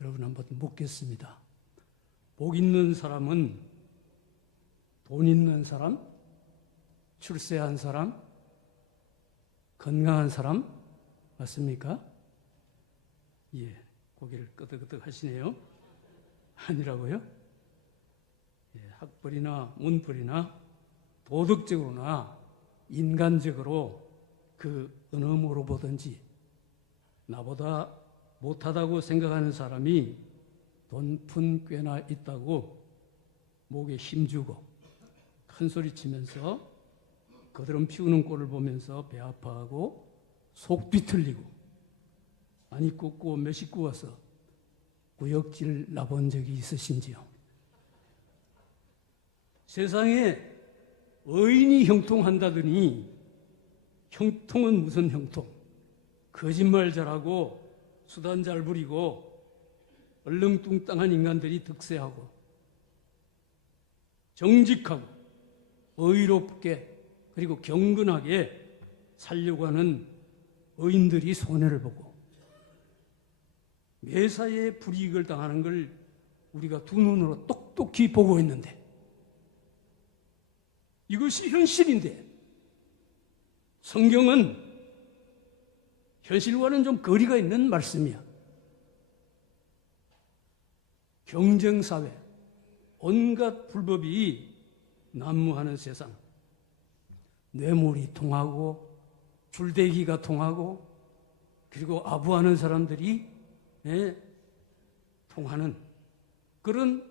여러분 한번 묻겠습니다. 복 있는 사람은 돈 있는 사람, 출세한 사람, 건강한 사람 맞습니까? 예, 고개를 끄덕끄덕 하시네요. 아니라고요? 예, 학벌이나 문벌이나 도덕적으로나 인간적으로 그 어느 모로 보든지 나보다 못하다고 생각하는 사람이 돈푼 꽤나 있다고 목에 힘주고 큰소리 치면서 거드름 피우는 꼴을 보면서 배 아파하고 속 비틀리고 많이 굽고 몇이 구워서 구역질 나본 적이 있으신지요? 세상에 의인이 형통한다더니 형통은 무슨 형통? 거짓말 잘하고 수단 잘 부리고 얼렁뚱땅한 인간들이 득세하고 정직하고 의롭게 그리고 경건하게 살려고 하는 의인들이 손해를 보고 매사에 불이익을 당하는 걸 우리가 두 눈으로 똑똑히 보고 있는데 이것이 현실인데 성경은 현실과는 좀 거리가 있는 말씀이야. 경쟁사회, 온갖 불법이 난무하는 세상, 뇌물이 통하고 줄대기가 통하고 그리고 아부하는 사람들이 통하는 그런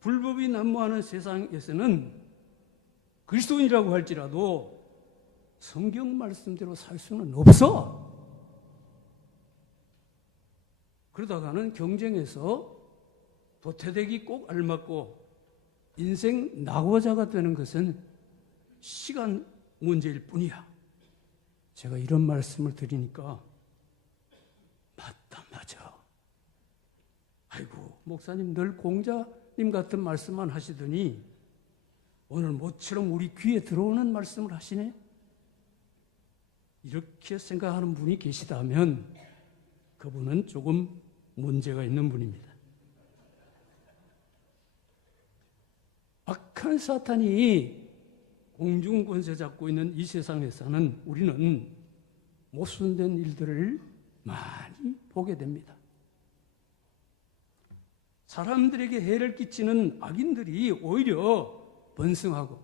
불법이 난무하는 세상에서는 그리스도인이라고 할지라도 성경 말씀대로 살 수는 없어. 그러다가는 경쟁에서 도태되기 꼭 알맞고 인생 낙오자가 되는 것은 시간 문제일 뿐이야. 제가 이런 말씀을 드리니까 맞다 맞아. 아이고 목사님 늘 공자님 같은 말씀만 하시더니 오늘 모처럼 우리 귀에 들어오는 말씀을 하시네. 이렇게 생각하는 분이 계시다면 그분은 조금 문제가 있는 분입니다. 악한 사탄이 공중권세 잡고 있는 이 세상에서는 우리는 못순된 일들을 많이 보게 됩니다. 사람들에게 해를 끼치는 악인들이 오히려 번성하고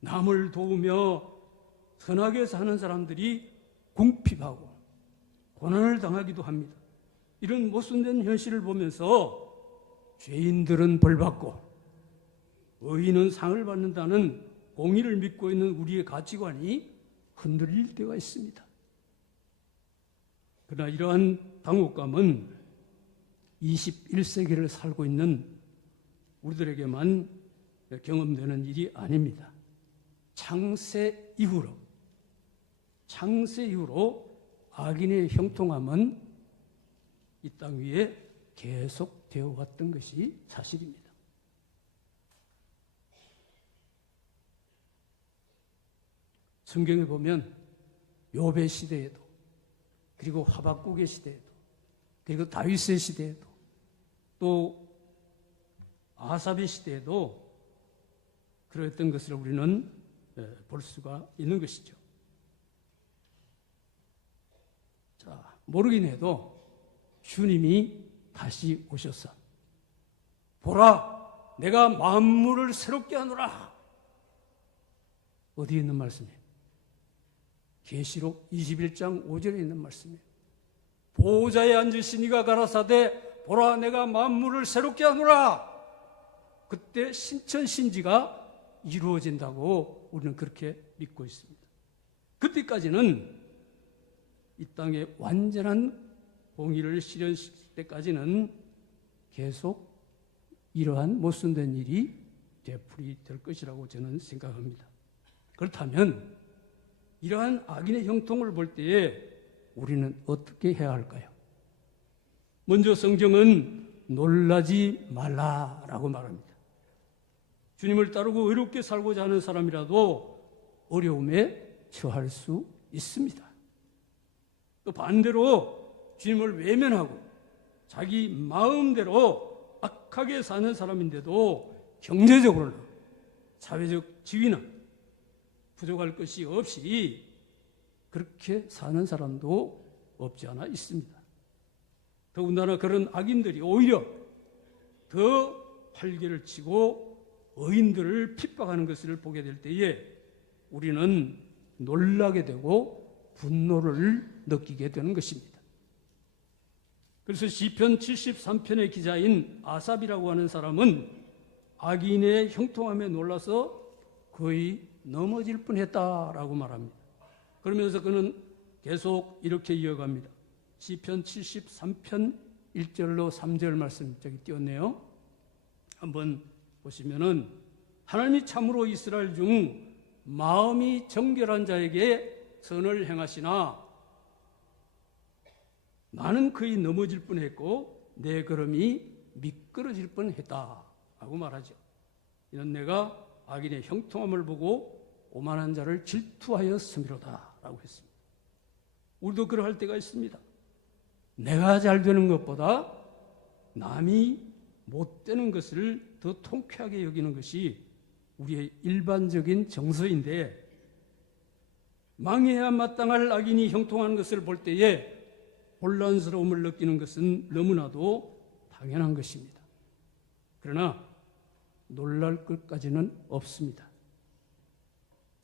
남을 도우며 선하게 사는 사람들이 궁핍하고 고난을 당하기도 합니다. 이런 못순된 현실을 보면서 죄인들은 벌받고 의인은 상을 받는다는 공의를 믿고 있는 우리의 가치관이 흔들릴 때가 있습니다. 그러나 이러한 당혹감은 21세기를 살고 있는 우리들에게만 경험되는 일이 아닙니다. 창세 이후로 악인의 형통함은 이 땅 위에 계속되어 왔던 것이 사실입니다. 성경에 보면 욥의 시대에도 그리고 하박국의 시대에도 그리고 다윗의 시대에도 또 아삽의 시대에도 그랬던 것을 우리는 볼 수가 있는 것이죠. 자, 모르긴 해도 주님이 다시 오셔서 보라 내가 만물을 새롭게 하노라. 어디에 있는 말씀이에요? 계시록 21장 5절에 있는 말씀이에요. 보호자에 앉으신 이가 가라사대 보라 내가 만물을 새롭게 하노라. 그때 신천신지가 이루어진다고 우리는 그렇게 믿고 있습니다. 그때까지는 이 땅에 완전한 공의를 실현시킬 때까지는 계속 이러한 못순된 일이 되풀이될 것이라고 저는 생각합니다. 그렇다면 이러한 악인의 형통을 볼 때에 우리는 어떻게 해야 할까요? 먼저 성경은 놀라지 말라라고 말합니다. 주님을 따르고 의롭게 살고자 하는 사람이라도 어려움에 처할 수 있습니다. 또 반대로 주님을 외면하고 자기 마음대로 악하게 사는 사람인데도 경제적으로는 사회적 지위는 부족할 것이 없이 그렇게 사는 사람도 없지 않아 있습니다. 더군다나 그런 악인들이 오히려 더 활개를 치고 의인들을 핍박하는 것을 보게 될 때에 우리는 놀라게 되고 분노를 느끼게 되는 것입니다. 그래서 시편 73편의 기자인 아삽이라고 하는 사람은 악인의 형통함에 놀라서 거의 넘어질 뻔했다라고 말합니다. 그러면서 그는 계속 이렇게 이어갑니다. 시편 73편 1절로 3절 말씀 저기 띄웠네요. 한번 보시면은 하나님이 참으로 이스라엘 중 마음이 정결한 자에게 선을 행하시나 나는 거의 넘어질 뻔했고 내 걸음이 미끄러질 뻔했다 라고 말하죠. 이는 내가 악인의 형통함을 보고 오만한 자를 질투하였음이로다 라고 했습니다. 우리도 그러할 때가 있습니다. 내가 잘 되는 것보다 남이 못 되는 것을 더 통쾌하게 여기는 것이 우리의 일반적인 정서인데, 망해야 마땅할 악인이 형통하는 것을 볼 때에 혼란스러움을 느끼는 것은 너무나도 당연한 것입니다. 그러나 놀랄 것까지는 없습니다.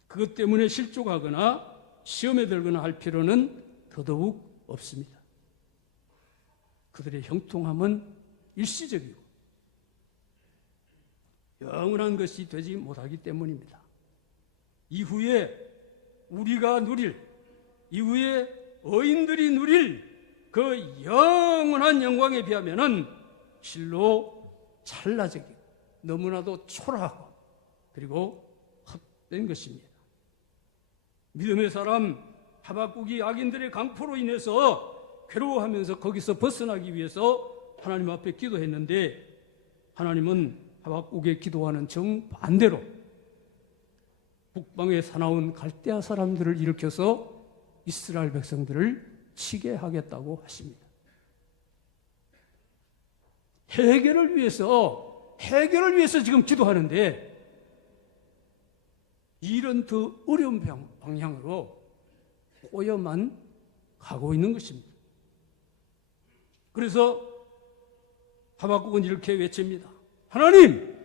그것 때문에 실족하거나 시험에 들거나 할 필요는 더더욱 없습니다. 그들의 형통함은 일시적이고 영원한 것이 되지 못하기 때문입니다. 이후에 우리가 누릴, 이후에 의인들이 누릴 그 영원한 영광에 비하면은 실로 찰나적이고 너무나도 초라하고 그리고 헛된 것입니다. 믿음의 사람 하박국이 악인들의 강포로 인해서 괴로워하면서 거기서 벗어나기 위해서 하나님 앞에 기도했는데, 하나님은 하박국의 기도와는 정반대로 북방의 사나운 갈대아 사람들을 일으켜서 이스라엘 백성들을 치게 하겠다고 하십니다. 해결을 위해서 지금 기도하는데 이런 더 어려운 방향으로 꼬여만 가고 있는 것입니다. 그래서 하박국은 이렇게 외칩니다. 하나님,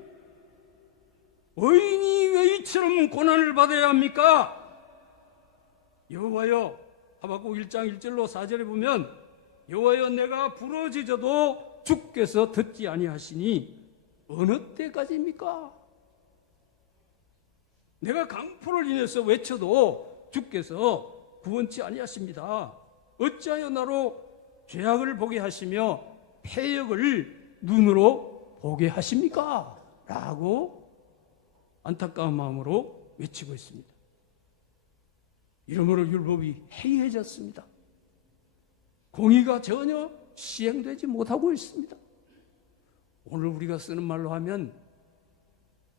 의인이 왜 이처럼 고난을 받아야 합니까? 여호와여, 하박국 1장 1절로 4절에 보면 여호와여, 내가 부러지져도 주께서 듣지 아니하시니 어느 때까지입니까? 내가 강포를 인해서 외쳐도 주께서 구원치 아니하십니다. 어찌하여 나로 죄악을 보게 하시며 패역을 눈으로 보게 하십니까? 라고 안타까운 마음으로 외치고 있습니다. 이러므로 율법이 해이해졌습니다. 공의가 전혀 시행되지 못하고 있습니다. 오늘 우리가 쓰는 말로 하면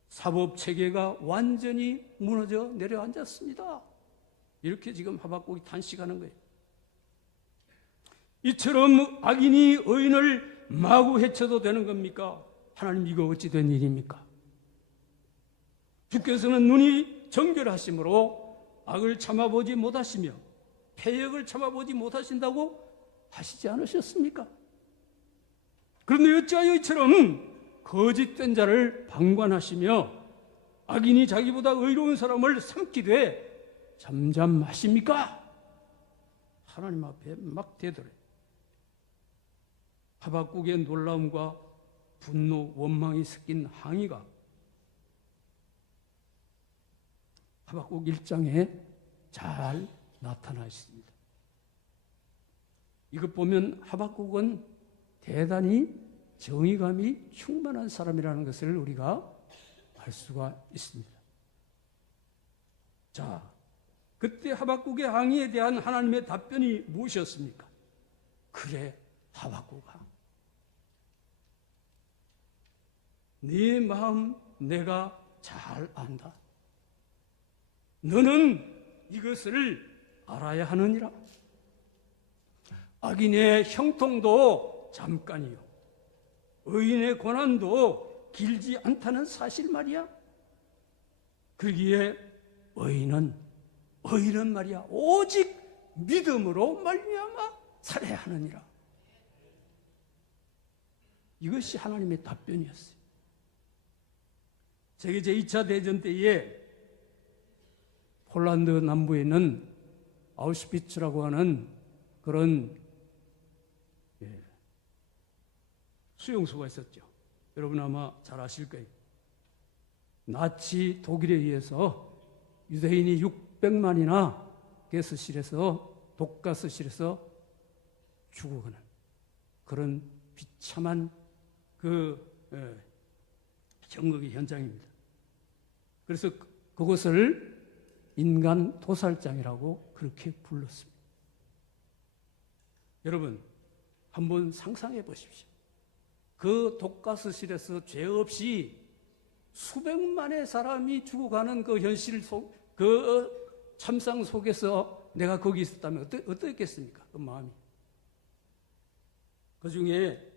사법체계가 완전히 무너져 내려앉았습니다. 이렇게 지금 하박국이 탄식하는 거예요. 이처럼 악인이 의인을 마구 해쳐도 되는 겁니까? 하나님, 이거 어찌 된 일입니까? 주께서는 눈이 정결하심으로 악을 참아보지 못하시며 패역을 참아보지 못하신다고 하시지 않으셨습니까? 그런데 어찌하여 이처럼 거짓된 자를 방관하시며 악인이 자기보다 의로운 사람을 삼키되 잠잠하십니까? 하나님 앞에 막 대들어요. 하박국의 놀라움과 분노, 원망이 섞인 항의가 하박국 1장에 잘 나타나 있습니다. 이것 보면 하박국은 대단히 정의감이 충만한 사람이라는 것을 우리가 알 수가 있습니다. 자, 그때 하박국의 항의에 대한 하나님의 답변이 무엇이었습니까? 그래, 하박국아, 네 마음 내가 잘 안다. 너는 이것을 알아야 하느니라. 악인의 형통도 잠깐이요. 의인의 고난도 길지 않다는 사실 말이야. 그러기에 의인은 말이야 오직 믿음으로 말미암아 살아야 하느니라. 이것이 하나님의 답변이었어요. 세계 제2차 대전 때에 폴란드 남부에 있는 아우슈비츠라고 하는 그런 수용소가 있었죠. 여러분 아마 잘 아실 거예요. 나치 독일에 의해서 유대인이 600만이나 가스실에서 독가스실에서 죽어가는 그런 비참한 정극의 현장입니다. 그래서 그것을 인간 도살장이라고 그렇게 불렀습니다. 여러분 한번 상상해 보십시오. 그 독가스실에서 죄 없이 수백만의 사람이 죽어가는 그 현실 그 참상 속에서 내가 거기 있었다면 어떻겠습니까? 그 마음이. 그 중에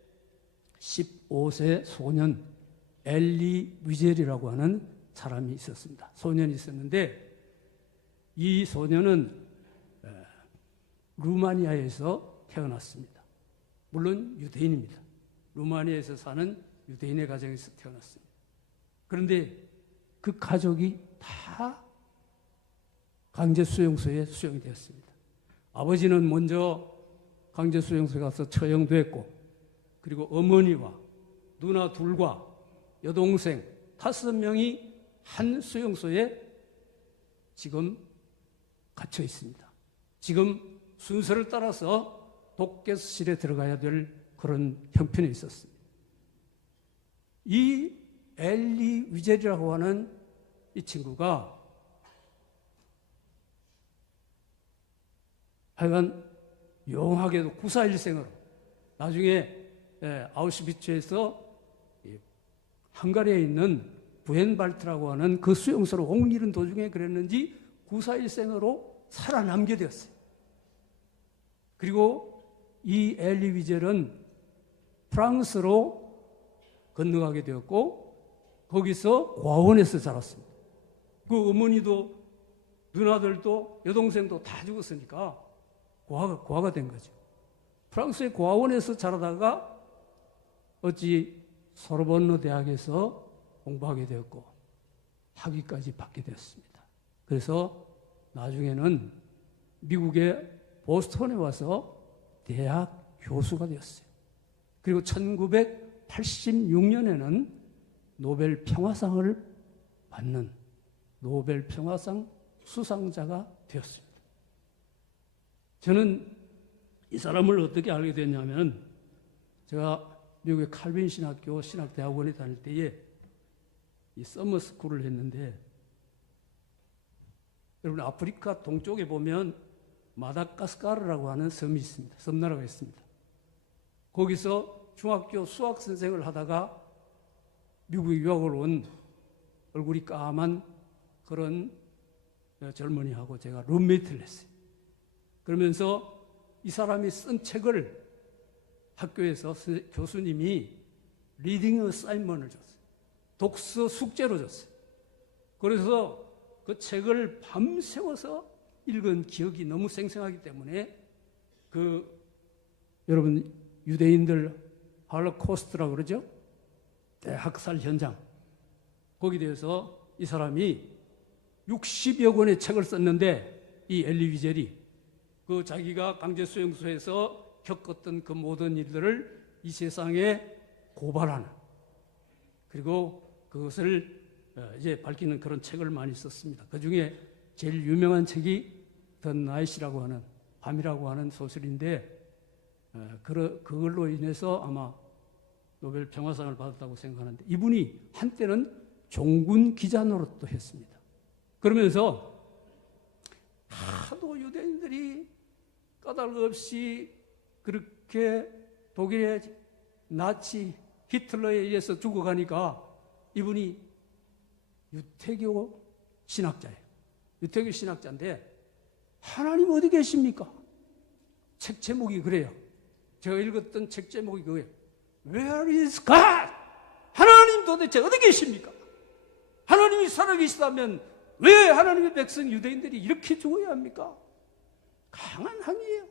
15세 소년 엘리 위젤이라고 하는 사람이 있었습니다. 소년이 있었는데 이 소년은 루마니아에서 태어났습니다. 물론 유대인입니다. 루마니아에서 사는 유대인의 가정에서 태어났습니다. 그런데 그 가족이 다 강제수용소에 수용이 되었습니다. 아버지는 먼저 강제수용소에 가서 처형됐고, 그리고 어머니와 누나 둘과 여동생 5명이 한 수용소에 지금 갇혀 있습니다. 지금 순서를 따라서 독가스실에 들어가야 될 그런 형편에 있었습니다. 이 엘리 위젤이라고 하는 이 친구가 하여간 용하게도 9.4.1생으로 나중에 아우슈비츠에서 헝가리에 있는 부헨발트라고 하는 그 수용소로 옮기는 도중에 그랬는지 9.4.1생으로 살아남게 되었어요. 그리고 이 엘리 위젤은 프랑스로 건너가게 되었고 거기서 고아원에서 자랐습니다. 그 어머니도 누나들도 여동생도 다 죽었으니까 고아가 된 거죠. 프랑스의 고아원에서 자라다가 어찌 소르본느 대학에서 공부하게 되었고 학위까지 받게 되었습니다. 그래서 나중에는 미국의 보스턴에 와서 대학 교수가 되었어요. 그리고 1986년에는 노벨 평화상을 받는 노벨 평화상 수상자가 되었습니다. 저는 이 사람을 어떻게 알게 됐냐면 제가 미국의 칼빈 신학교 신학대학원에 다닐 때에 이 서머스쿨을 했는데 여러분 아프리카 동쪽에 보면 마다가스카르라고 하는 섬이 있습니다. 섬나라가 있습니다. 거기서 중학교 수학 선생을 하다가 미국에 유학을 온 얼굴이 까만 그런 젊은이하고 제가 룸메이트를 했어요. 그러면서 이 사람이 쓴 책을 학교에서 교수님이 리딩 어사인먼트를 줬어요. 독서 숙제로 줬어요. 그래서 그 책을 밤새워서 읽은 기억이 너무 생생하기 때문에 여러분 유대인들 할로코스트라고 그러죠? 대학살 현장. 거기에 대해서 이 사람이 60여 권의 책을 썼는데 이 엘리 위젤이 그 자기가 강제수용소에서 겪었던 그 모든 일들을 이 세상에 고발하는 그리고 그것을 이제 밝히는 그런 책을 많이 썼습니다. 그 중에 제일 유명한 책이 The Night이라고 하는 밤이라고 하는 소설인데 그걸로 인해서 아마 노벨 평화상을 받았다고 생각하는데 이분이 한때는 종군 기자 노릇도 했습니다. 그러면서 하도 유대인들이 까닭 없이 그렇게 독일의 나치 히틀러에 의해서 죽어가니까 이분이 유태교 신학자예요. 유태교 신학자인데 하나님 어디 계십니까? 책 제목이 그래요. 제가 읽었던 책 제목이 그거예요. Where is God? 하나님 도대체 어디 계십니까? 하나님이 살아계시다면 왜 하나님의 백성 유대인들이 이렇게 죽어야 합니까? 강한 항의예요.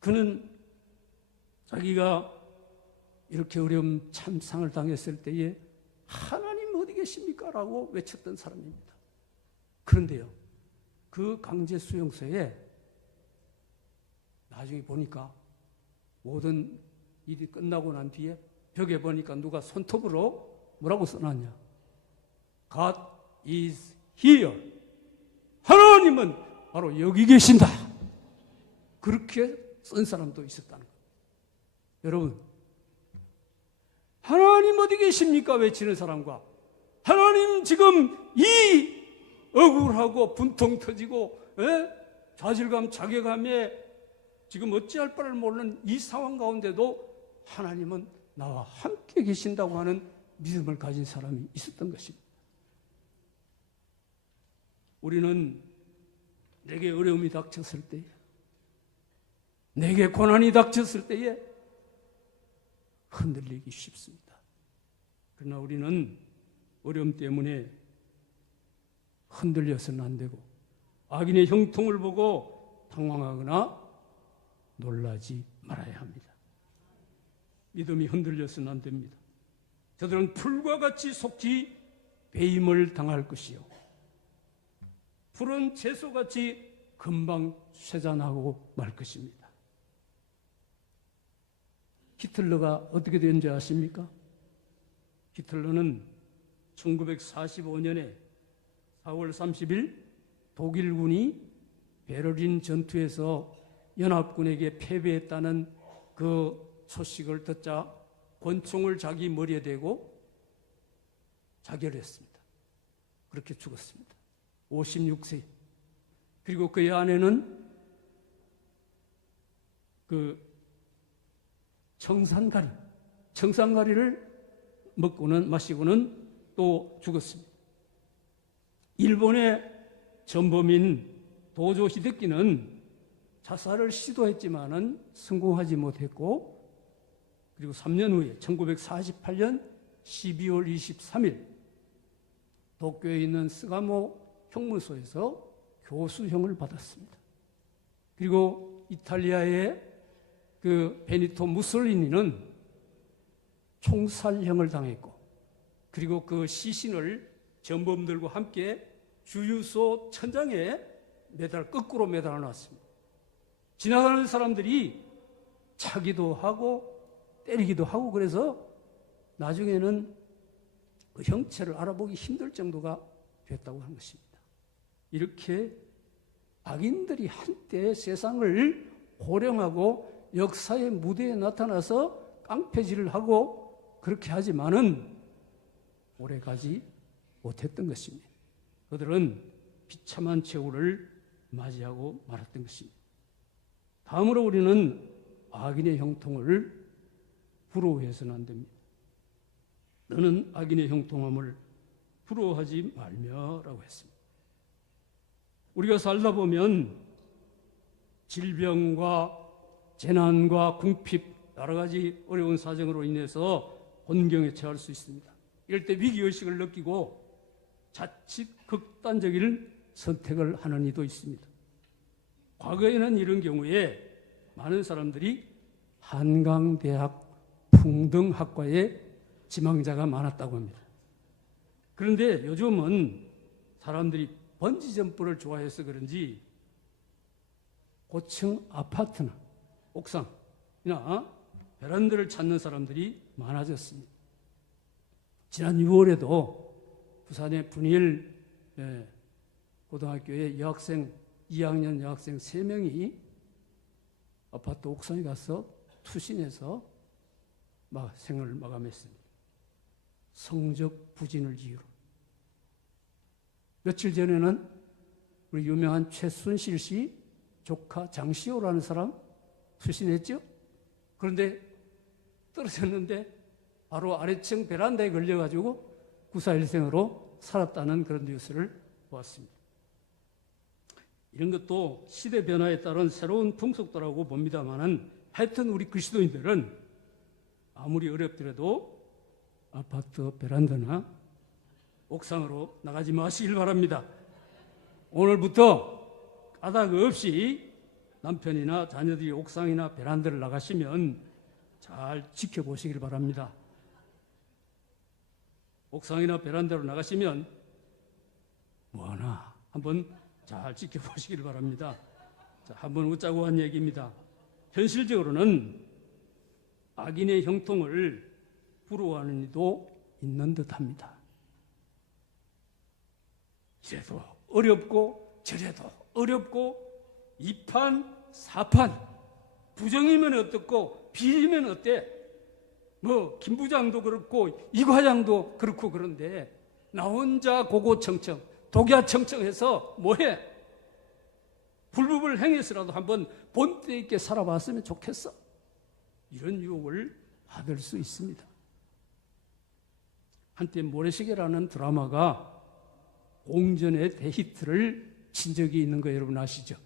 그는 자기가 이렇게 어려운 참상을 당했을 때에 하나님 어디 계십니까? 라고 외쳤던 사람입니다. 그런데요, 그 강제 수용소에 나중에 보니까 모든 일이 끝나고 난 뒤에 벽에 보니까 누가 손톱으로 뭐라고 써놨냐? God is here. 하나님은 바로 여기 계신다. 그렇게 쓴 사람도 있었다는 거예요. 여러분, 하나님 어디 계십니까? 외치는 사람과 하나님 지금 이 억울하고 분통 터지고 좌절감, 자괴감에 지금 어찌할 바를 모르는 이 상황 가운데도 하나님은 나와 함께 계신다고 하는 믿음을 가진 사람이 있었던 것입니다. 우리는 내게 어려움이 닥쳤을 때에, 내게 고난이 닥쳤을 때에 흔들리기 쉽습니다. 그러나 우리는 어려움 때문에 흔들려서는 안 되고 악인의 형통을 보고 당황하거나 놀라지 말아야 합니다. 믿음이 흔들려서는 안 됩니다. 저들은 풀과 같이 속지 배임을 당할 것이요, 푸른 채소같이 금방 쇠잔하고 말 것입니다. 히틀러가 어떻게 된지 아십니까? 히틀러는 1945년에 4월 30일 독일군이 베를린 전투에서 연합군에게 패배했다는 그 소식을 듣자 권총을 자기 머리에 대고 자결했습니다. 그렇게 죽었습니다. 56세. 그리고 그의 아내는 그 청산가리를 마시고는 또 죽었습니다. 일본의 전범인 도조 히데키는 자살을 시도했지만은 성공하지 못했고, 그리고 3년 후에 1948년 12월 23일 도쿄에 있는 스가모 형무소에서 교수형을 받았습니다. 그리고 이탈리아의 그 베니토 무솔리니는 총살형을 당했고, 그리고 그 시신을 전범들과 함께 주유소 천장에 거꾸로 매달아 놨습니다. 지나가는 사람들이 차기도 하고 때리기도 하고, 그래서 나중에는 그 형체를 알아보기 힘들 정도가 됐다고 하는 것입니다. 이렇게 악인들이 한때 세상을 호령하고 역사의 무대에 나타나서 깡패질을 하고 그렇게 하지만은 오래가지 못했던 것입니다. 그들은 비참한 최후를 맞이하고 말았던 것입니다. 다음으로 우리는 악인의 형통을 부러워해서는 안 됩니다. 너는 악인의 형통함을 부러워하지 말며라고 했습니다. 우리가 살다 보면 질병과 재난과 궁핍, 여러 가지 어려운 사정으로 인해서 곤경에 처할 수 있습니다. 이럴 때 위기의식을 느끼고 자칫 극단적인 선택을 하는 이도 있습니다. 과거에는 이런 경우에 많은 사람들이 한강대학 풍등학과에 지망자가 많았다고 합니다. 그런데 요즘은 사람들이 번지점프를 좋아해서 그런지 고층 아파트나 옥상이나 베란다를 찾는 사람들이 많아졌습니다. 지난 6월에도 부산의 분일 고등학교의 2학년 여학생 3명이 아파트 옥상에 가서 투신해서 생을 마감했습니다. 성적 부진을 이유로. 며칠 전에는 우리 유명한 최순실 씨 조카 장시호라는 사람 투신했죠? 그런데 떨어졌는데 바로 아래층 베란다에 걸려가지고 941생으로 살았다는 그런 뉴스를 보았습니다. 이런 것도 시대 변화에 따른 새로운 풍속도라고 봅니다만은 하여튼 우리 그리스도인들은 아무리 어렵더라도 아파트 베란다나 옥상으로 나가지 마시길 바랍니다. 오늘부터 까닭 없이 남편이나 자녀들이 옥상이나 베란다를 나가시면 잘 지켜보시길 바랍니다. 옥상이나 베란다로 나가시면 뭐하나 한번 잘 지켜보시길 바랍니다. 자, 한번 웃자고 한 얘기입니다. 현실적으로는 악인의 형통을 부러워하는 이도 있는 듯합니다. 이래도 어렵고 저래도 어렵고 이판 사판 부정이면 어떻고 비리면 어때? 뭐 김 부장도 그렇고 이 과장도 그렇고 그런데 나 혼자 고고청청 독야청청해서 뭐해? 불법을 행해서라도 한번 본때 있게 살아봤으면 좋겠어. 이런 유혹을 받을 수 있습니다. 한때 모래시계라는 드라마가 공전의 대히트를 친 적이 있는 거 여러분 아시죠?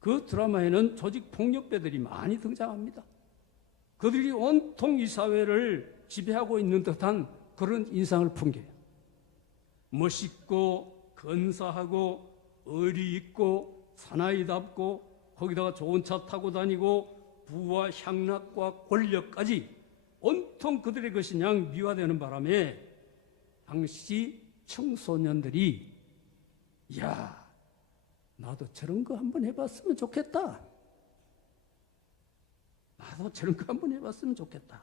그 드라마에는 조직 폭력배들이 많이 등장합니다. 그들이 온통 이 사회를 지배하고 있는 듯한 그런 인상을 풍겨요. 멋있고 근사하고 의리 있고 사나이답고 거기다가 좋은 차 타고 다니고 부와 향락과 권력까지 온통 그들의 것이 그냥 미화되는 바람에 당시 청소년들이 야 나도 저런 거 한번 해봤으면 좋겠다. 나도 저런 거 한번 해봤으면 좋겠다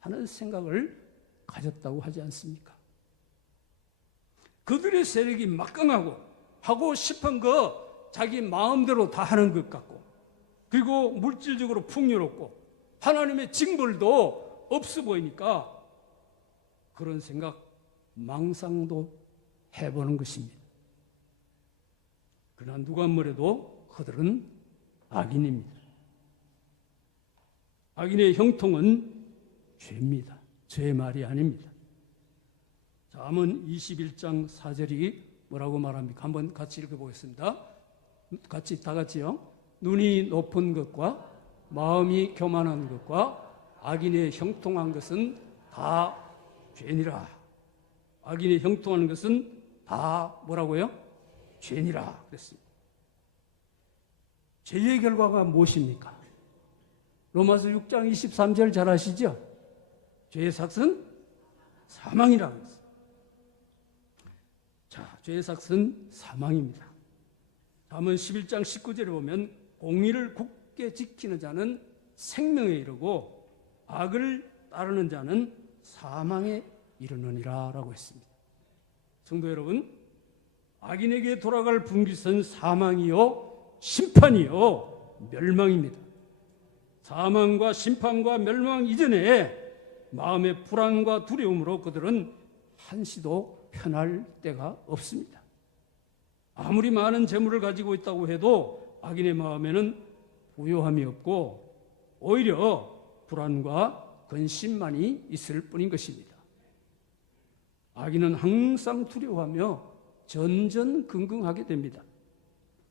하는 생각을 가졌다고 하지 않습니까? 그들의 세력이 막강하고 하고 싶은 거 자기 마음대로 다 하는 것 같고 그리고 물질적으로 풍요롭고 하나님의 징벌도 없어 보이니까 그런 생각 망상도 해보는 것입니다. 그러나 누가 뭐래도 그들은 악인입니다. 악인의 형통은 죄입니다. 죄의 말이 아닙니다. 잠언 21장 4절이 뭐라고 말합니까? 한번 같이 읽어보겠습니다. 다 같이요. 눈이 높은 것과 마음이 교만한 것과 악인의 형통한 것은 다 죄니라. 악인의 형통한 것은 다 뭐라고요? 죄니라 그랬습니다. 죄의 결과가 무엇입니까? 로마서 6장 23절 잘 아시죠? 죄의 삭은 사망이라고 했어요. 자, 죄의 삭은 사망입니다. 잠언 11장 19절에 보면 공의를 굳게 지키는 자는 생명에 이르고 악을 따르는 자는 사망에 이르느니라 라고 했습니다. 성도 여러분, 악인에게 돌아갈 분깃은 사망이요 심판이요 멸망입니다. 사망과 심판과 멸망 이전에 마음의 불안과 두려움으로 그들은 한시도 편할 때가 없습니다. 아무리 많은 재물을 가지고 있다고 해도 악인의 마음에는 부요함이 없고 오히려 불안과 근심만이 있을 뿐인 것입니다. 악인은 항상 두려워하며 전전긍긍하게 됩니다.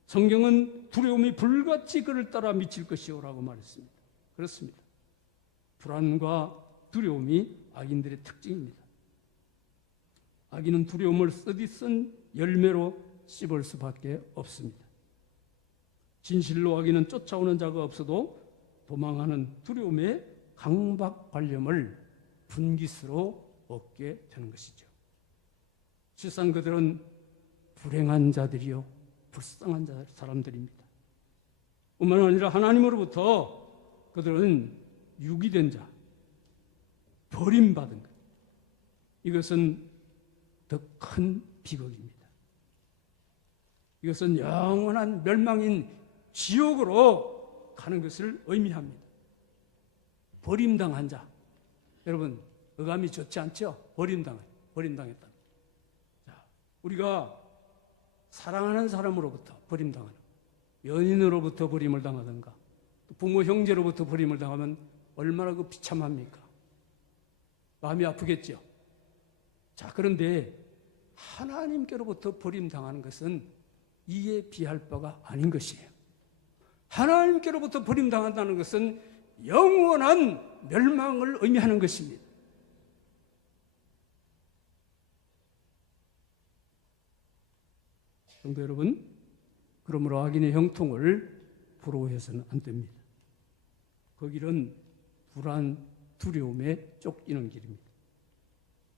성경은 두려움이 불같이 그를 따라 미칠 것이오라고 말했습니다. 그렇습니다. 불안과 두려움이 악인들의 특징입니다. 악인은 두려움을 쓰디쓴 열매로 씹을 수밖에 없습니다. 진실로 악인은 쫓아오는 자가 없어도 도망하는 두려움의 강박관념을 분깃으로 얻게 되는 것이죠. 실상 그들은 불행한 자들이요 불쌍한 사람들입니다. 뿐만 아니라 하나님으로부터 그들은 유기된 자, 버림받은 것. 이것은 더 큰 비극입니다. 이것은 영원한 멸망인 지옥으로 가는 것을 의미합니다. 버림당한 자. 여러분, 어감이 좋지 않죠? 버림당했다. 자, 우리가 사랑하는 사람으로부터 버림당하는, 연인으로부터 버림을 당하든가, 부모 형제로부터 버림을 당하면 얼마나 그 비참합니까? 마음이 아프겠죠? 자, 그런데 하나님께로부터 버림당하는 것은 이에 비할 바가 아닌 것이에요. 하나님께로부터 버림당한다는 것은 영원한 멸망을 의미하는 것입니다. 성도 여러분, 그러므로 악인의 형통을 부러워해서는 안 됩니다. 그 길은 불안, 두려움에 쫓기는 길입니다.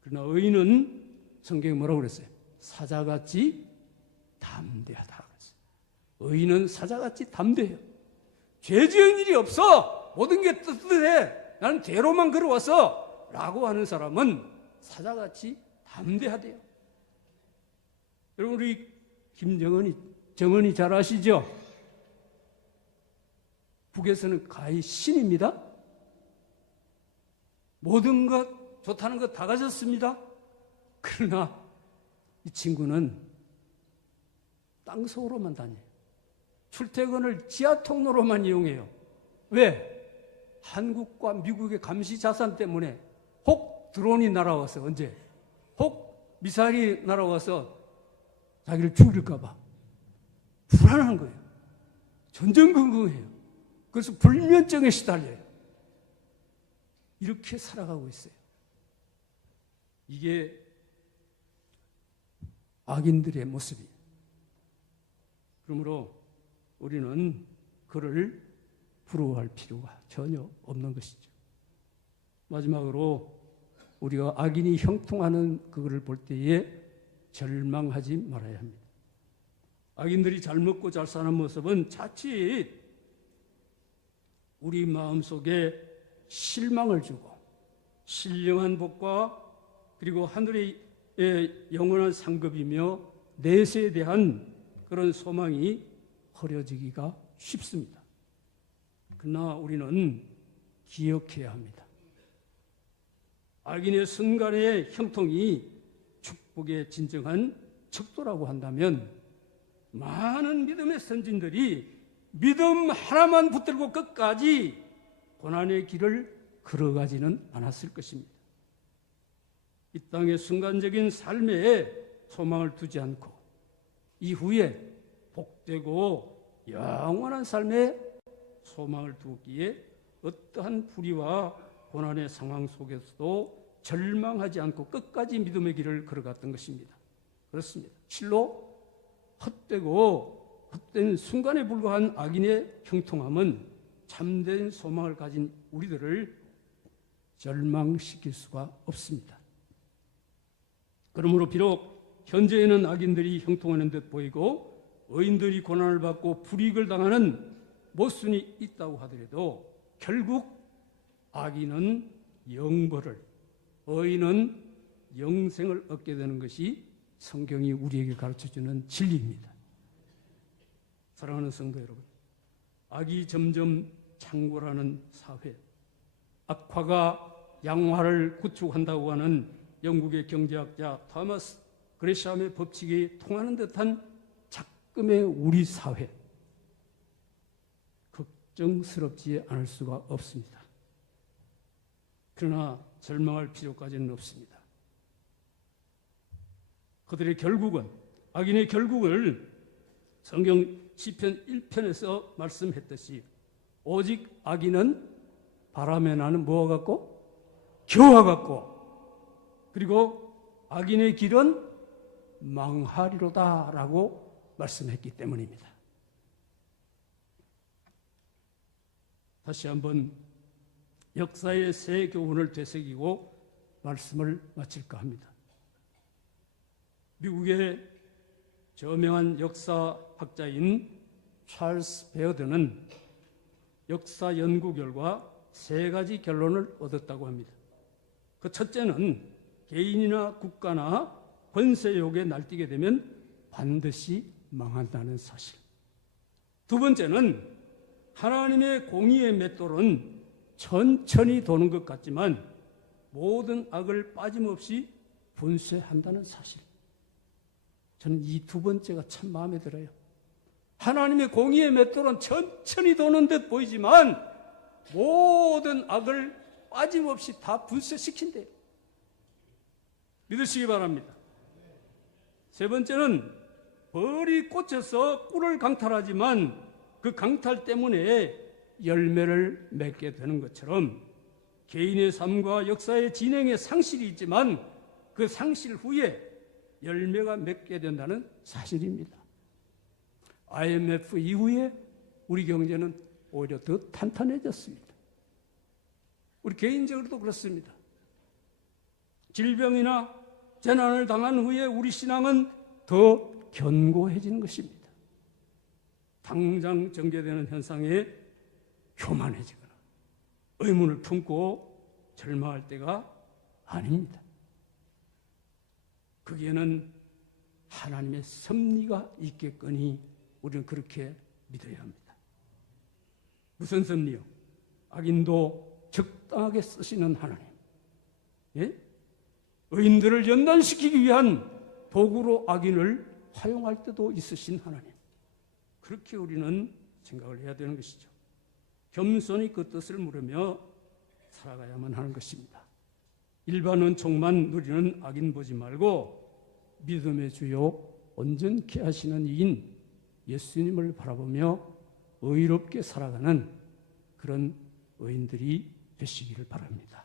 그러나 의인은 성경에 뭐라고 그랬어요? 사자같이 담대하다 그랬어요. 의인은 사자같이 담대해요. 죄 지은 일이 없어. 모든 게 뜨뜻해. 나는 대로만 걸어왔어. 라고 하는 사람은 사자같이 담대하대요. 여러분, 우리 정은이 잘 아시죠? 북에서는 가히 신입니다. 모든 것, 좋다는 것 다 가졌습니다. 그러나 이 친구는 땅속으로만 다녀요. 출퇴근을 지하 통로로만 이용해요. 왜? 한국과 미국의 감시 자산 때문에 혹 드론이 날아와서 언제? 혹 미사일이 날아와서 자기를 죽일까 봐 불안한 거예요. 전전긍긍해요. 그래서 불면증에 시달려요. 이렇게 살아가고 있어요. 이게 악인들의 모습이에요. 그러므로 우리는 그를 부러워할 필요가 전혀 없는 것이죠. 마지막으로 우리가 악인이 형통하는 그거를 볼 때에 절망하지 말아야 합니다. 악인들이 잘 먹고 잘 사는 모습은 자칫 우리 마음속에 실망을 주고 신령한 복과 그리고 하늘의 영원한 상급이며 내세에 대한 그런 소망이 흐려지기가 쉽습니다. 그러나 우리는 기억해야 합니다. 악인의 순간의 형통이 축복의 진정한 척도라고 한다면 많은 믿음의 선진들이 믿음 하나만 붙들고 끝까지 고난의 길을 걸어가지는 않았을 것입니다. 이 땅의 순간적인 삶에 소망을 두지 않고 이후에 복되고 영원한 삶에 소망을 두기에 어떠한 불의와 고난의 상황 속에서도 절망하지 않고 끝까지 믿음의 길을 걸어갔던 것입니다. 그렇습니다. 실로 헛된 순간에 불과한 악인의 형통함은 참된 소망을 가진 우리들을 절망시킬 수가 없습니다. 그러므로 비록 현재에는 악인들이 형통하는 듯 보이고 의인들이 고난을 받고 불이익을 당하는 모순이 있다고 하더라도 결국 악인은 영벌을, 의인은 영생을 얻게 되는 것이 성경이 우리에게 가르쳐주는 진리입니다. 사랑하는 성도 여러분, 악이 점점 창궐하는 사회, 악화가 양화를 구축한다고 하는 영국의 경제학자 토마스 그레샴의 법칙이 통하는 듯한 작금의 우리 사회, 걱정스럽지 않을 수가 없습니다. 그러나 절망할 필요까지는 없습니다. 그들의 결국은, 악인의 결국을 성경 시편 1편에서 말씀했듯이 오직 악인은 바람에 나는 뭐와 같고? 겨와 같고, 그리고 악인의 길은 망하리로다 라고 말씀했기 때문입니다. 다시 한번 역사의 새 교훈을 되새기고 말씀을 마칠까 합니다. 미국의 저명한 역사학자인 찰스 베어드는 역사 연구 결과 세 가지 결론을 얻었다고 합니다. 그 첫째는 개인이나 국가나 권세욕에 날뛰게 되면 반드시 망한다는 사실. 두 번째는 하나님의 공의의 맷돌은 천천히 도는 것 같지만 모든 악을 빠짐없이 분쇄한다는 사실. 저는 이 두 번째가 참 마음에 들어요. 하나님의 공의의 맷돌은 천천히 도는 듯 보이지만 모든 악을 빠짐없이 다 분쇄시킨대요. 믿으시기 바랍니다. 세 번째는 벌이 꽂혀서 꿀을 강탈하지만 그 강탈 때문에 열매를 맺게 되는 것처럼 개인의 삶과 역사의 진행에 상실이 있지만 그 상실 후에 열매가 맺게 된다는 사실입니다. IMF 이후에 우리 경제는 오히려 더 탄탄해졌습니다. 우리 개인적으로도 그렇습니다. 질병이나 재난을 당한 후에 우리 신앙은 더 견고해지는 것입니다. 당장 전개되는 현상에 교만해지거나 의문을 품고 절망할 때가 아닙니다. 거기에는 하나님의 섭리가 있겠거니 우리는 그렇게 믿어야 합니다. 무슨 섭리요? 악인도 적당하게 쓰시는 하나님. 예? 의인들을 연단시키기 위한 도구로 악인을 활용할 때도 있으신 하나님. 그렇게 우리는 생각을 해야 되는 것이죠. 겸손히 그 뜻을 물으며 살아가야만 하는 것입니다. 일반 은총만 누리는 악인 보지 말고 믿음의 주요 온전케 하시는 이인 예수님을 바라보며 의롭게 살아가는 그런 의인들이 되시기를 바랍니다.